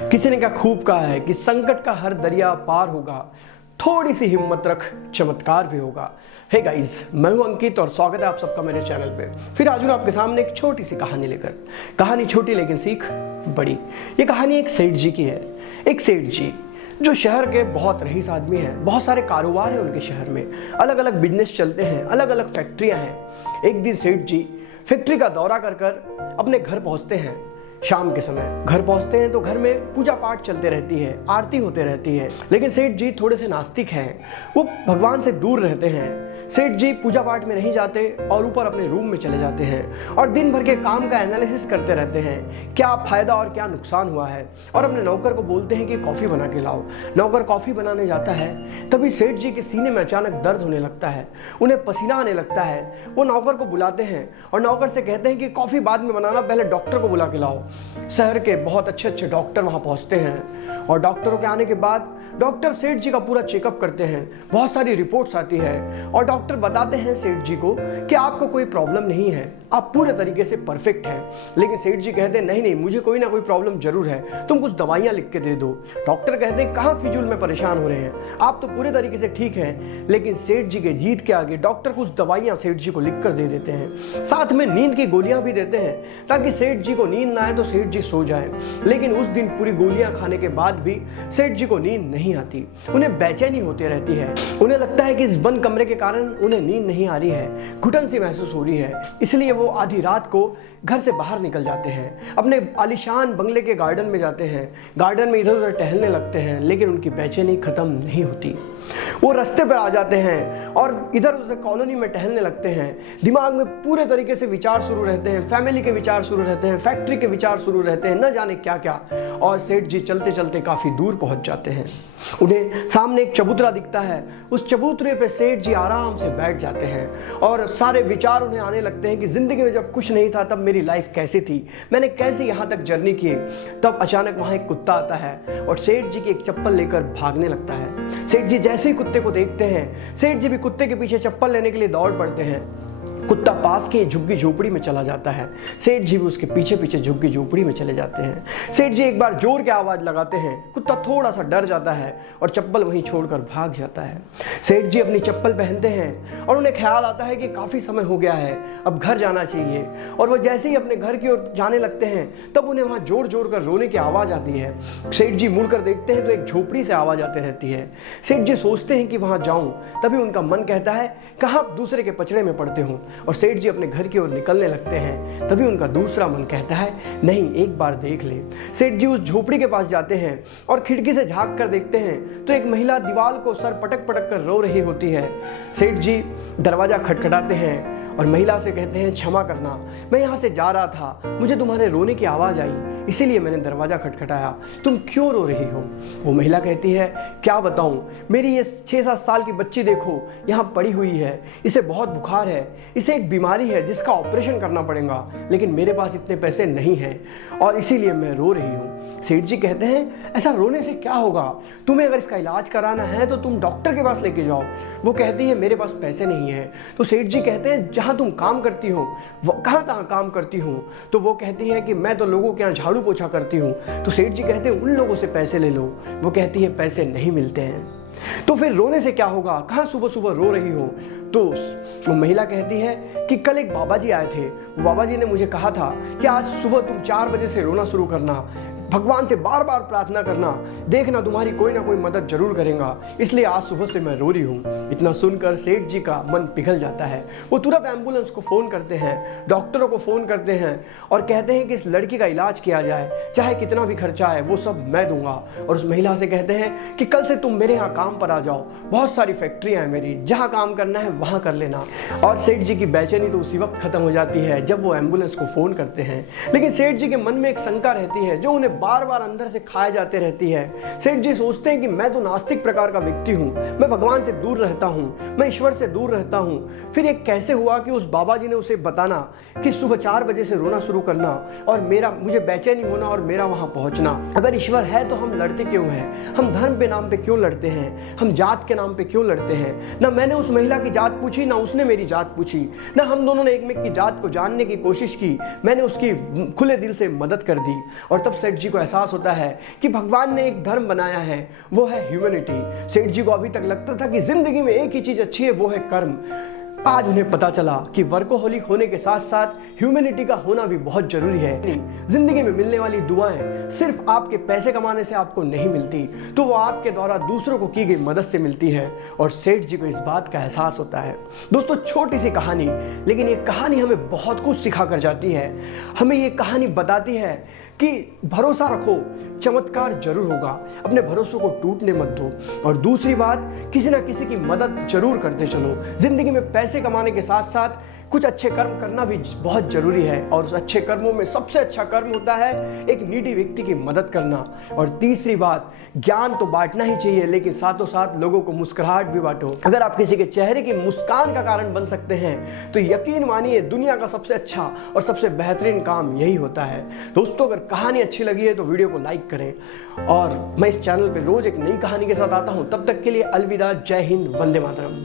किसी ने क्या खूब कहा है कि संकट का हर दरिया पार होगा, थोड़ी सी हिम्मत रख चमत्कार भी होगा। हे गाइस, मैं हूं अंकित और स्वागत है आप सबका मेरे चैनल पे। फिर आज हूं आपके सामने एक छोटी सी कहानी लेकर। कहानी छोटी लेकिन सीख बड़ी। ये कहानी एक सेठ जी की है। एक सेठ जी जो शहर के बहुत रईस आदमी हैं, बहुत सारे कारोबार हैं उनके शहर में, अलग अलग बिजनेस चलते हैं, अलग अलग फैक्ट्रियां हैं। एक दिन सेठ जी फैक्ट्री का दौरा कर कर अपने घर पहुंचते हैं। शाम के समय घर पहुंचते हैं तो घर में पूजा पाठ चलते रहती है, आरती होते रहती है। लेकिन सेठ जी थोड़े से नास्तिक हैं, वो भगवान से दूर रहते हैं। सेठ जी पूजा पाठ में नहीं जाते और ऊपर अपने रूम में चले जाते हैं और दिन भर के काम का एनालिसिस करते रहते हैं, क्या फायदा और क्या नुकसान हुआ है। और अपने नौकर को बोलते हैं कि कॉफी बना के लाओ। नौकर कॉफी बनाने जाता है, तभी सेठ जी के सीने में अचानक दर्द होने लगता है, उन्हें पसीना आने लगता है। वो नौकर को बुलाते हैं और नौकर से कहते हैं कि कॉफी बाद में बनाना, पहले डॉक्टर को बुला के लाओ। शहर के बहुत अच्छे अच्छे डॉक्टर वहां पहुंचते हैं और डॉक्टरों के आने के बाद डॉक्टर सेठ जी का पूरा चेकअप करते हैं। बहुत सारी रिपोर्ट्स आती है और डॉक्टर बताते हैं सेठ जी को कि आपको कोई प्रॉब्लम नहीं है, आप पूरे तरीके से परफेक्ट हैं। लेकिन सेठ जी कहते हैं नहीं, मुझे कोई ना कोई प्रॉब्लम जरूर है, तुम कुछ दवाइयां लिख के दे दो। डॉक्टर कहते हैं कहाँ फिजूल में परेशान हो रहे हैं, आप तो पूरे तरीके से ठीक हैं। लेकिन सेठ जी के जीत के आगे डॉक्टर कुछ दवाइयां सेठ जी को लिख कर दे देते हैं, साथ में नींद की गोलियां भी देते हैं ताकि सेठ जी को नींद ना आए तो सेठ जी सो जाए। लेकिन उस दिन पूरी गोलियां खाने के बाद भी सेठ जी को नींद नहीं आती, उन्हें बेचैनी होती रहती है। उन्हें लगता है कि इस बंद कमरे के कारण उन्हें नींद नहीं आ रही है, घुटन सी महसूस हो रही है। इसलिए वो आधी रात को घर से बाहर निकल जाते हैं, अपने आलीशान बंगले के गार्डन में जाते हैं। गार्डन में इधर उधर टहलने लगते हैं, लेकिन उनकी बेचैनी खत्म नहीं होती। वो रास्ते पर आ जाते हैं और इधर उधर कॉलोनी में टहलने लगते हैं। दिमाग में पूरे तरीके से विचार शुरू रहते हैं, फैमिली के विचार शुरू रहते हैं, फैक्ट्री के विचार शुरू रहते हैं, न जाने क्या क्या। और सेठ जी चलते चलते काफी दूर पहुंच जाते हैं। उन्हें सामने एक चबूतरा दिखता है, उस चबूतरे पे सेठ जी आराम से बैठ जाते हैं और सारे विचार उन्हें आने लगते हैं कि जिंदगी में जब कुछ नहीं था तब मेरी लाइफ कैसी थी, मैंने कैसे यहाँ तक जर्नी की। तब अचानक वहां एक कुत्ता आता है और सेठ जी की एक चप्पल लेकर भागने लगता है। सेठ जी जैसे ही कुत्ते को देखते हैं, सेठ जी भी कुत्ते के पीछे चप्पल लेने के लिए दौड़ पड़ते हैं। कुत्ता पास की झुग्गी झोपड़ी में चला जाता है, सेठ जी भी उसके पीछे पीछे झुग्गी झोपड़ी में चले जाते हैं। सेठ जी एक बार जोर के आवाज लगाते हैं, कुत्ता थोड़ा सा डर जाता है और चप्पल वहीं छोड़कर भाग जाता है। सेठ जी अपनी चप्पल पहनते हैं और उन्हें ख्याल आता है कि काफी समय हो गया है, अब घर जाना चाहिए। और वो जैसे ही अपने घर की ओर जाने लगते हैं तब उन्हें वहां जोर जोर कर रोने की आवाज आती है। सेठ जी मुड़कर देखते हैं तो एक झोपड़ी से आवाज आती रहती है। सेठ जी सोचते हैं कि वहां जाऊं, तभी उनका मन कहता है कहां दूसरे के पचड़े में पड़ते हूं। और सेठ जी अपने घर की ओर निकलने लगते हैं, तभी उनका दूसरा मन कहता है नहीं, एक बार देख ले। सेठ जी उस झोपड़ी के पास जाते हैं और खिड़की से झांक कर देखते हैं तो एक महिला दीवार को सर पटक पटक कर रो रही होती है। सेठ जी दरवाजा खटखटाते हैं और महिला से कहते हैं क्षमा करना, मैं यहाँ से जा रहा था, मुझे तुम्हारे रोने की आवाज आई, इसीलिए मैंने दरवाजा खटखटाया, तुम क्यों रो रही हो। वो महिला कहती है क्या बताऊं, मेरी ये 6-7 साल की बच्ची देखो यहाँ पड़ी हुई है, इसे बहुत बुखार है, इसे एक बीमारी है जिसका ऑपरेशन करना पड़ेगा, लेकिन मेरे पास इतने पैसे नहीं हैं और इसीलिए मैं रो रही हूँ। सेठ जी कहते हैं ऐसा रोने से क्या होगा, तुम्हें अगर इसका इलाज कराना है तो तुम डॉक्टर के पास लेके जाओ। वो कहती है मेरे पास पैसे नहीं है। तो सेठ जी कहते हैं जहां तुम काम करती हो कहां तहां काम करती हूँ। तो वो कहती है कि मैं तो लोगों के यहाँ झाड़ू पोछा करती हूँ। तो सेठ जी कहते हैं उन लोगों से पैसे ले लो। वो कहती है पैसे नहीं मिलते हैं। तो फिर रोने से क्या होगा, कहाँ सुबह सुबह रो रही हो। तो वो महिला कहती है कि कल एक बाबा जी आए थे, वो बाबा जी ने मुझे कहा था कि आज सुबह तुम 4 बजे से रोना शुरू करना, भगवान से बार बार प्रार्थना करना, देखना तुम्हारी कोई ना कोई मदद जरूर करेगा, इसलिए आज सुबह से मैं रो रही हूँ। इतना सुनकर सेठ जी का मन पिघल जाता है। वो तुरंत एम्बुलेंस को फोन करते हैं, डॉक्टरों को फोन करते हैं और कहते हैं कि इस लड़की का इलाज किया जाए, चाहे कितना भी खर्चा है वो सब मैं दूंगा। और उस महिला से कहते हैं कि कल से तुम मेरे यहाँ काम पर आ जाओ, बहुत सारी फैक्ट्रियां हैं मेरी, जहाँ काम करना है वहाँ कर लेना। और सेठ जी की बेचैनी तो उसी वक्त खत्म हो जाती है जब वो एम्बुलेंस को फोन करते हैं। लेकिन सेठ जी के मन में एक शंका रहती है जो उन्हें बार बार अंदर से खाए जाते रहती है। सेठ जी सोचते हैं कि मैं तो नास्तिक प्रकार का व्यक्ति हूँ, मैं भगवान से दूर रहता हूँ, मैं ईश्वर से दूर रहता हूँ। फिर ये कैसे हुआ कि उस बाबा जी ने उसे बताना कि सुबह 4 बजे से रोना शुरू करना और मुझे बेचैनी होना और मेरा वहां पहुंचना। अगर ईश्वर है तो हम लड़ते क्यों हैं, हम धर्म के नाम पे क्यों लड़ते हैं, हम जात के नाम पे क्यों लड़ते हैं। ना मैंने उस महिला की जात पूछी, ना उसने मेरी जात पूछी, ना हम दोनों ने एक की जात को जानने की कोशिश की, मैंने उसकी खुले दिल से मदद कर दी। और तब सेठ जी को एहसास होता है कि भगवान ने एक धर्म बनाया है, वो है ह्यूमैनिटी। सेठ जी को अभी तक लगता था कि जिंदगी में एक ही चीज अच्छी है, वो है कर्म। आज उन्हें पता चला कि वर्कोहोलिक होने के साथ साथ ह्यूमैनिटी का होना भी बहुत जरूरी है। जिंदगी में मिलने वाली दुआएं सिर्फ आपके पैसे कमाने से आपको नहीं मिलती, तो वो आपके द्वारा दूसरों को की गई मदद से मिलती है, और सेठ जी को इस बात का एहसास होता है। दोस्तों, छोटी सी कहानी, लेकिन ये कहानी हमें बहुत कुछ सिखा कर जाती है। हमें ये कहानी बताती है कि भरोसा रखो, चमत्कार जरूर होगा, अपने भरोसों को टूटने मत दो। और दूसरी बात, किसी ना किसी की मदद जरूर करते चलो। जिंदगी में पैसे कमाने के साथ साथ कुछ अच्छे कर्म करना भी बहुत जरूरी है, और उस अच्छे कर्मों में सबसे अच्छा कर्म होता है एक नीडी व्यक्ति की मदद करना। और तीसरी बात, ज्ञान तो बांटना ही चाहिए, लेकिन साथों साथ लोगों को मुस्कुराहट भी बांटो। अगर आप किसी के चेहरे की मुस्कान का कारण बन सकते हैं तो यकीन मानिए दुनिया का सबसे अच्छा और सबसे बेहतरीन काम यही होता है। दोस्तों, अगर कहानी अच्छी लगी है तो वीडियो को लाइक करें, और मैं इस चैनल पर रोज एक नई कहानी के साथ आता हूं। तब तक के लिए अलविदा, जय हिंद, वंदे मातरम।